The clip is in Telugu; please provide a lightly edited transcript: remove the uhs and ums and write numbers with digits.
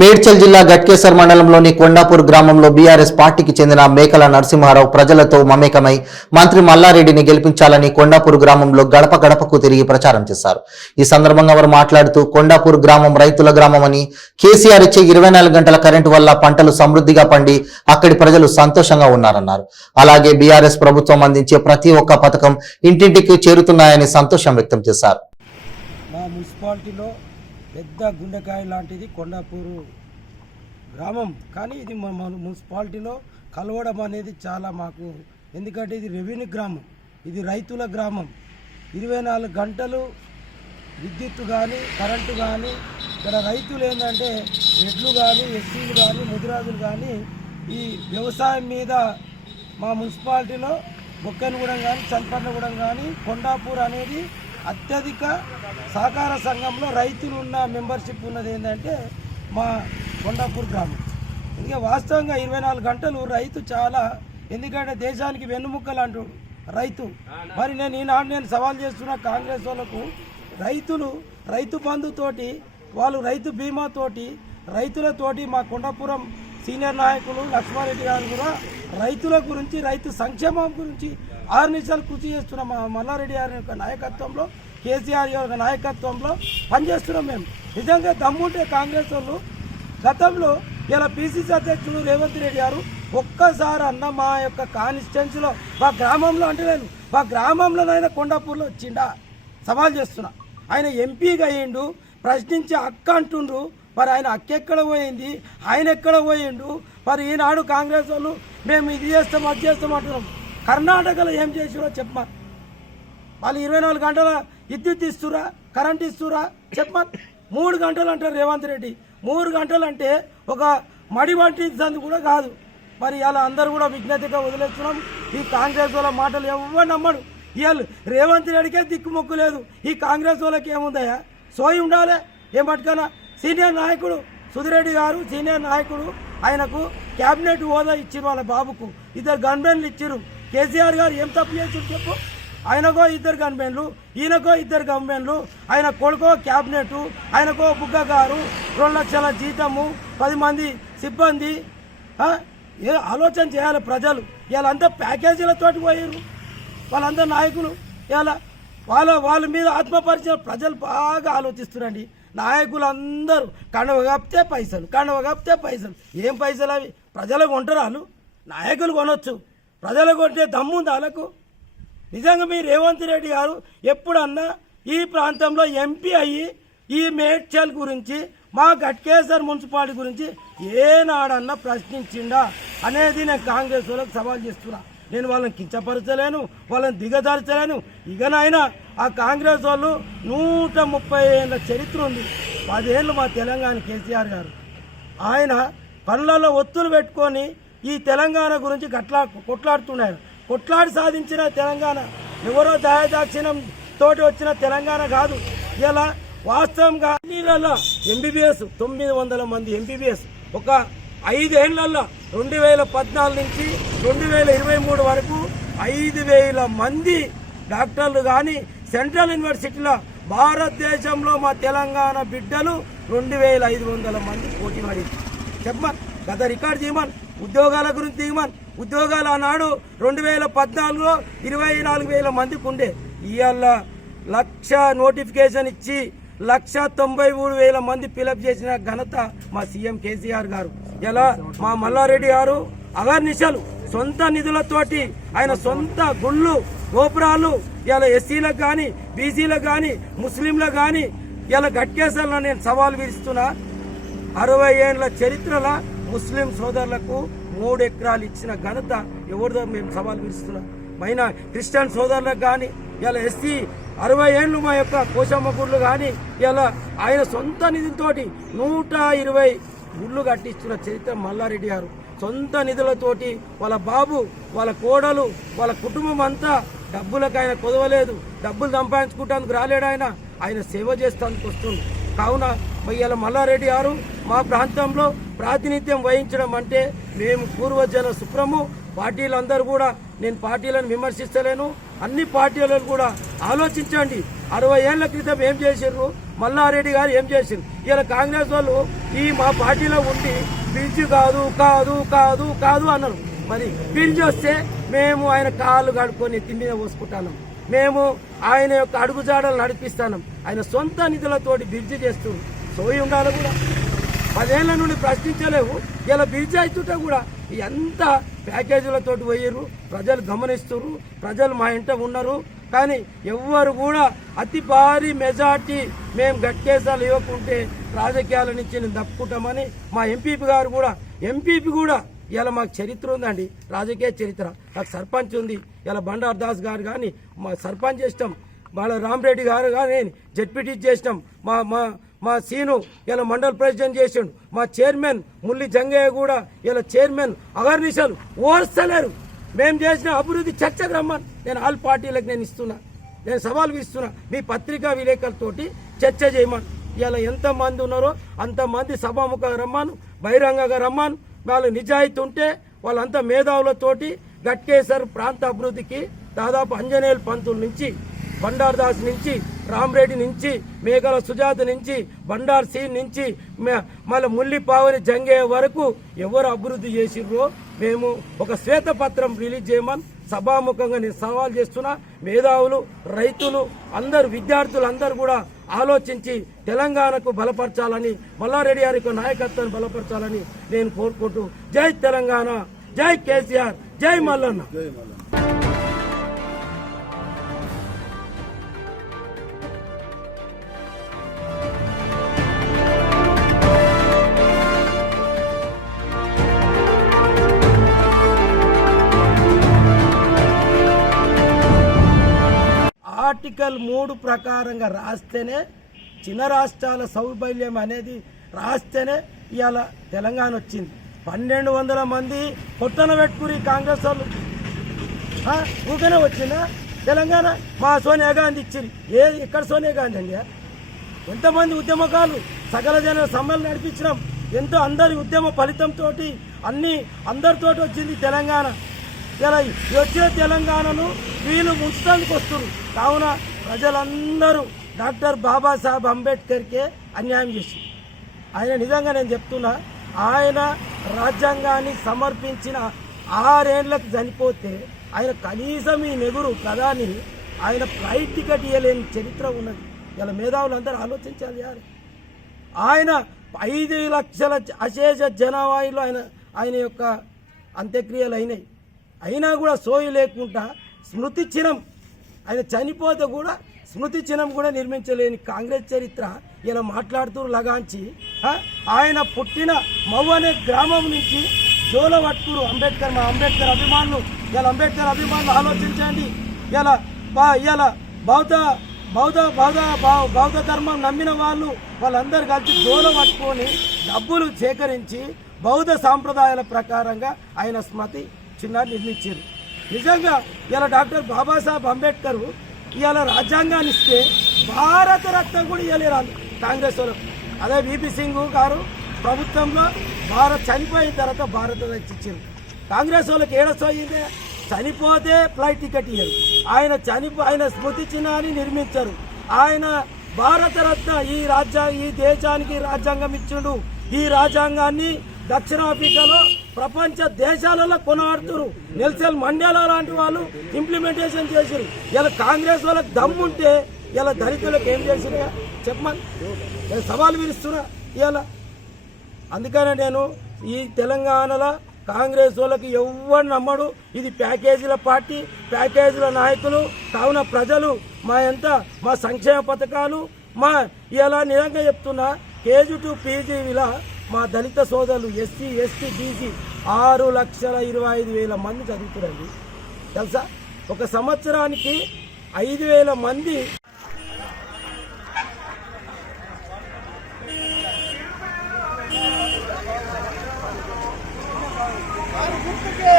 మేడ్చల్ జిల్లా గట్కేసర్ మండలంలోని కొండాపూర్ గ్రామంలో బీఆర్ఎస్ పార్టీకి చెందిన మేకల నరసింహారావు ప్రజలతో మమేకమై మంత్రి మల్లారెడ్డిని గెలిపించాలని కొండాపూర్ గ్రామంలో గడప గడపకు తిరిగి ప్రచారం చేశారు. ఈ సందర్భంగా వారు మాట్లాడుతూ కొండాపూర్ గ్రామం రైతుల గ్రామమని, కేసీఆర్ ఇచ్చే 24 గంటల కరెంటు వల్ల పంటలు సమృద్ధిగా పండి అక్కడి ప్రజలు సంతోషంగా ఉన్నారన్నారు. అలాగే బీఆర్ఎస్ ప్రభుత్వం అందించే ప్రతి ఒక్క పథకం ఇంటింటికి చేరుతున్నాయని సంతోషం వ్యక్తం చేశారు. పెద్ద గుండెకాయ లాంటిది కొండాపూరు గ్రామం, కానీ ఇది మన మున్సిపాలిటీలో కలవడం అనేది చాలా మాకు, ఎందుకంటే ఇది రెవెన్యూ గ్రామం, ఇది రైతుల గ్రామం. 24 గంటలు విద్యుత్ కానీ కరెంటు కానీ ఇక్కడ రైతులు ఏంటంటే ఎడ్లు కానీ ఎస్సీలు కానీ ముదిరాజులు కానీ ఈ వ్యవసాయం మీద మా మున్సిపాలిటీలో బొక్కనగూడెం కానీ చంపన్నగూడెం కానీ కొండాపూర్ అనేది అత్యధిక సహకార సంఘంలో రైతులు ఉన్న మెంబర్షిప్ ఉన్నది ఏంటంటే మా కొండాపూర్ గ్రామం. ఇంకా వాస్తవంగా 24 గంటలు రైతు చాలా, ఎందుకంటే దేశానికి వెన్నుముక్కలు అంటాడు రైతు. మరి నేను సవాల్ చేస్తున్న కాంగ్రెస్ వాళ్ళకు, రైతు బంధుతోటి వాళ్ళు రైతు బీమాతోటి రైతులతోటి మా కొండాపురం సీనియర్ నాయకులు లక్ష్మారెడ్డి గారు కూడా రైతుల గురించి రైతు సంక్షేమం గురించి 6 నిమిషాలు కృషి చేస్తున్నాం. మా మల్లారెడ్డి గారి యొక్క నాయకత్వంలో, కేసీఆర్ యొక్క నాయకత్వంలో పనిచేస్తున్నాం. మేము నిజంగా దమ్ముంటే కాంగ్రెస్ వాళ్ళు గతంలో ఇలా పిసిసి అధ్యక్షుడు రేవంత్ రెడ్డి గారు ఒక్కసారి అన్న మా యొక్క కాన్స్టిట్యున్సీలో మా గ్రామంలో అంటే నేను మా గ్రామంలోనైనా కొండాపూర్లో వచ్చిండా సవాల్ చేస్తున్నా. ఆయన ఎంపీగా అయ్యిండు, ప్రశ్నించే హక్కు అంటుండ్రు. మరి ఆయన హక్కు ఎక్కడ పోయింది, ఆయన ఎక్కడ పోయిండు? మరి ఈనాడు కాంగ్రెస్ వాళ్ళు మేము ఇది చేస్తాం అది చేస్తాం అంటున్నాం. కర్ణాటకలో ఏం చేసిరో చెప్పమా. వాళ్ళు 24 గంటల విద్యుత్ ఇస్తురా, కరెంట్ ఇస్తురా చెప్పమా. 3 గంటలు అంటారు రేవంత్ రెడ్డి. 3 గంటలు అంటే ఒక మడి వంటింది కూడా కాదు. మరి అలా అందరూ కూడా విజ్ఞతగా వదిలేస్తున్నాం. ఈ కాంగ్రెస్ వాళ్ళ మాటలు ఎవరు నమ్మడు. ఇవాళ రేవంత్ రెడ్డికే దిక్కుమొక్కు లేదు. ఈ కాంగ్రెస్ వాళ్ళకి ఏముందయ్యా, సోయి ఉండాలి. ఏం పట్టుకన్నా సీనియర్ నాయకుడు సుధిరెడ్డి గారు, సీనియర్ నాయకుడు, ఆయనకు క్యాబినెట్ హోదా ఇచ్చారు, వాళ్ళ బాబుకు 2 గన్మెన్లు ఇచ్చారు. కేసీఆర్ గారు ఏం తప్పు చేసారు చెప్పు? ఆయనకో 2 గన్మెన్లు, ఈయనకో 2 గన్మెన్లు, ఆయన కొడుకో క్యాబినెట్, ఆయనకో బుగ్గ గారు, 2 లక్షల జీతము, 10 మంది సిబ్బంది. ఆలోచన చేయాలి ప్రజలు. వీళ్ళంతా ప్యాకేజీలతోటి పోయారు వాళ్ళందరూ నాయకులు. ఇలా వాళ్ళ మీద ఆత్మపరిచయం ప్రజలు బాగా ఆలోచిస్తున్నారండి. నాయకులందరూ కండవ కప్పితే పైసలు, ఏం పైసలు అవి? ప్రజలకు కొంటారు, నాయకులు కొనొచ్చు. ప్రజలకు కొంటే దమ్ముంది వాళ్ళకు. నిజంగా మీ రేవంత్ రెడ్డి గారు ఎప్పుడన్నా ఈ ప్రాంతంలో ఎంపీ అయ్యి ఈ మేడ్చల్ గురించి, మా గట్కేసర్ మున్సిపాలిటీ గురించి ఏనాడన్నా ప్రశ్నించిండా అనేది నేను కాంగ్రెస్ వాళ్ళకి సవాల్ చేస్తున్నా. నేను వాళ్ళని కించపరచలేను, వాళ్ళని దిగజార్చలేను. ఇకనైనా ఆ కాంగ్రెస్ వాళ్ళు 130 ఏళ్ళ చరిత్ర ఉంది. 10 ఏళ్ళు మా తెలంగాణ కేసీఆర్ గారు ఆయన పనులలో ఒత్తులు పెట్టుకొని ఈ తెలంగాణ గురించి కొట్లాడుతున్నారు. కొట్లాడి సాధించిన తెలంగాణ ఎవరో దయాదాక్షిణ్యం తోటి వచ్చిన తెలంగాణ కాదు. ఇలా వాస్తవంగా నీళ్ళల్లో ఎంబీబీఎస్ 900 మంది ఎంబీబీఎస్ ఒక 5 ఏళ్లలో 2014 నుంచి 2023 వరకు 5,000 మంది డాక్టర్లు కానీ సెంట్రల్ యూనివర్సిటీలో భారతదేశంలో మా తెలంగాణ బిడ్డలు 2,500 మంది పోటీ పడింది. చెప్పమని గత రికార్డు చేయమని. ఉద్యోగాల గురించి దిగమని. ఉద్యోగాలు ఆనాడు 2014లో 24,000 మందికి ఉండే. ఇవాళ 1,00,000 నోటిఫికేషన్ ఇచ్చి 1,93,000 మంది ఫిలప్ చేసిన ఘనత మా సీఎం కేసీఆర్ గారు. ఇలా మా మల్లారెడ్డి గారు అగర్నిశలు సొంత నిధులతోటి ఆయన సొంత గుళ్ళు గోపురాలు ఇలా ఎస్సీలకు కానీ బీసీలకు కానీ ముస్లింలకు కానీ ఇలా గట్కేసర్లో నేను సవాల్ విరుస్తున్నా. 60 ఏళ్ల చరిత్రల ముస్లిం సోదరులకు 3 ఎకరాలు ఇచ్చిన ఘనత ఎవరిదో మేము సవాల్ విరుస్తున్నాం. మైనా క్రిస్టియన్ సోదరులకు కానీ ఇలా ఎస్సీ 60 ఏళ్ళు మా యొక్క కోశమ్మ గుళ్ళు కానీ ఇలా ఆయన సొంత నిధులతోటి 120 గుళ్ళు కట్టిస్తున్న చరిత్ర మల్లారెడ్డి గారు. సొంత నిధులతోటి వాళ్ళ బాబు, వాళ్ళ కోడలు, వాళ్ళ కుటుంబం అంతా డబ్బులకు ఆయన కొదవలేదు. డబ్బులు సంపాదించుకుంటానికి రాలేడు. ఆయన సేవ చేస్తానికి వస్తుంది. కావున ఇవాళ మల్లారెడ్డి గారు మా ప్రాంతంలో ప్రాతినిధ్యం వహించడం అంటే మేము పూర్వజన సుప్రము. పార్టీలందరూ కూడా, నేను పార్టీలను విమర్శిస్తలేను, అన్ని పార్టీలను కూడా ఆలోచించండి. 60 ఏళ్ల క్రితం ఏం చేసిర్రు, మల్లారెడ్డి గారు ఏం చేసిర్రు, ఇలా కాంగ్రెస్ వాళ్ళు ఈ మా పార్టీలో ఉండి బ్రిడ్జ్ కాదు కాదు కాదు కాదు అన్నారు. మరి బ్రిడ్జ్ వస్తే మేము ఆయన కాళ్ళు కడుక్కొని ఎత్తి మీద పోసుకుంటాను, మేము ఆయన యొక్క అడుగుజాడలు నడిపిస్తాను. ఆయన సొంత నిధులతోటి బ్రిడ్జ్ చేస్తూ సోయి ఉండాలి కూడా. 10 ఏళ్ల నుండి ప్రశ్నించలేవు, ఇలా బ్రిడ్జ్ అవుతుంటే కూడా ఎంత ప్యాకేజీలతోటి పోయారు. ప్రజలు గమనిస్తున్నారు, ప్రజలు మా ఇంట ఉన్నారు. కానీ ఎవ్వరు కూడా అతి భారీ మెజార్టీ మేము గట్కేసాలు ఇవ్వకుంటే రాజకీయాల నుంచి నేను తప్పుకుంటామని మా ఎంపీపీ కూడా ఇలా మాకు చరిత్ర ఉందండి, రాజకీయ చరిత్ర. నాకు సర్పంచ్ ఉంది, ఇలా బండారు దాస్ గారు కానీ మా సర్పంచ్ చేసినాం, వాళ్ళ రామరెడ్డి గారు కానీ జెడ్పీటీ చేసినాం, మా మా మా సీను ఇలా మండల్ ప్రెసిడెంట్ చేసిండు, మా చైర్మన్ ముల్లి జంగయ్య కూడా ఇలా చైర్మన్ అగర్నిషలు ఓర్చలేరు. మేము చేసిన అభివృద్ధి చర్చకు రమ్మని నేను ఆల్ పార్టీలకు నేను సవాల్ ఇస్తున్నా. మీ పత్రికా విలేకరులతోటి చర్చ చేయమని. ఇలా ఎంతమంది ఉన్నారో అంతమంది సభాముఖంగా రమ్మాను, బహిరంగంగా రమ్మాను. వాళ్ళు నిజాయితీ ఉంటే వాళ్ళంతా మేధావులతోటి గట్కేసర్ ప్రాంత అభివృద్ధికి దాదాపు అంజనేయుల పంతుల నుంచి, బండారు దాస్ నుంచి, రామరెడ్డి నుంచి, మేఘల సుజాత నుంచి, బండారు సీన్ నుంచి, మళ్ళీ ముల్లిపావని జంగయ్య వరకు ఎవరు అభివృద్ధి చేసిర్రో మేము ఒక శ్వేతపత్రం రిలీజ్ చేయమని సభాముఖంగా నేను సవాల్ చేస్తున్నా. మేధావులు, రైతులు అందరు, విద్యార్థులు అందరూ కూడా ఆలోచించి తెలంగాణకు బలపరచాలని, మల్లారెడ్డి గారి నాయకత్వాన్ని బలపరచాలని నేను కోరుకుంటూ, జై తెలంగాణ, జై కేసీఆర్, జై మల్లన్న. ఆర్టికల్ 3 ప్రకారంగా రాస్తేనే చిన్న రాష్ట్రాల సౌబల్యం అనేది రాస్తేనే ఇవాళ తెలంగాణ వచ్చింది. 1200 మంది పొట్టన పెట్టుకుని కాంగ్రెస్ వాళ్ళు ఊకనే వచ్చిందా తెలంగాణ? మా సోనియా గాంధీ ఇచ్చింది. ఎక్కడ సోనియా గాంధీ అండి? ఎంతమంది ఉద్యమకాలు సకల జన సమ్మెలు నడిపించినాం. ఎంతో అందరి ఉద్యమ ఫలితంతో అందరితో వచ్చింది తెలంగాణ. ఇలా వచ్చిన తెలంగాణను వీళ్ళు ముంచడానికి వస్తున్నారు. కావున ప్రజలందరూ డాక్టర్ బాబాసాహెబ్ అంబేద్కర్కే అన్యాయం చేసింది. ఆయన నిజంగా నేను చెప్తున్నా, ఆయన రాజ్యాంగాన్ని సమర్పించిన 6 ఏళ్లకు చనిపోతే ఆయన కనీసం ఈ నెహ్రూ ప్రధాని ఆయన ఫ్లైట్ టికెట్ ఇవ్వలేని చరిత్ర ఉన్నది. ఇలా మేధావులందరూ ఆలోచించాలి. ఆయన 5 లక్షల అశేష జనావాయిలో ఆయన యొక్క అంత్యక్రియలు అయినా కూడా సోయి లేకుండా స్మృతి చిహ్నం, ఆయన చనిపోతే కూడా స్మృతి చిహ్నం కూడా నిర్మించలేని కాంగ్రెస్ చరిత్ర ఇలా మాట్లాడుతూ లగాంచి ఆయన పుట్టిన మవ్వ అనే గ్రామం నుంచి జోల పట్టుకురు అంబేద్కర్. మా అంబేద్కర్ అభిమానులు ఆలోచించండి. ఇలా బౌద్ధ ధర్మం నమ్మిన వాళ్ళందరూ కలిసి జోల పట్టుకొని డబ్బులు సేకరించి బౌద్ధ సాంప్రదాయాల ప్రకారంగా ఆయన స్మృతి చిహ్నాన్ని నిర్మించారు. నిజంగా ఇలా డాక్టర్ బాబాసాహెబ్ అంబేద్కర్ ఇవాళ రాజ్యాంగాన్ని ఇస్తే భారత రత్న కూడా ఇవ్వలేరు కాంగ్రెస్ వాళ్ళకు. అదే విపి సింగ్ గారు ప్రభుత్వంలో చనిపోయిన తర్వాత భారత రత్న ఇచ్చారు. కాంగ్రెస్ వాళ్ళకి ఏడసోయిందే, చనిపోతే ఫ్లైట్ టికెట్ ఇయ్యారు. ఆయన స్మృతి చిహ్నాన్ని నిర్మించారు. ఆయన భారత రత్న ఈ దేశానికి రాజ్యాంగం ఇచ్చిండు. ఈ రాజ్యాంగాన్ని దక్షిణాఫ్రికాలో ప్రపంచ దేశాలలో కొనవాడుతున్నారు. నెల్సన్ మండేలా లాంటి వాళ్ళు ఇంప్లిమెంటేషన్ చేశారు. ఇలా కాంగ్రెస్ వాళ్ళకి దమ్ముంటే ఇలా దళితులకు ఏం చేసినా చెప్పమని సవాల్ విరుస్తున్నా ఇలా. అందుకనే నేను ఈ తెలంగాణలో కాంగ్రెస్ వాళ్ళకి ఎవ్వరు నమ్మడు. ఇది ప్యాకేజీల పార్టీ, ప్యాకేజీల నాయకులు. కావున ప్రజలు మా సంక్షేమ పథకాలు ఇలా నిజంగా చెప్తున్నా, కేజీ టు పీజీలా మా దళిత సోదరులు ఎస్సీ, ఎస్టీ, బీసీ 6,25,000 మంది చదువుతున్నారండి. తెలుసా? ఒక సంవత్సరానికి 5,000 మంది గుర్తుకే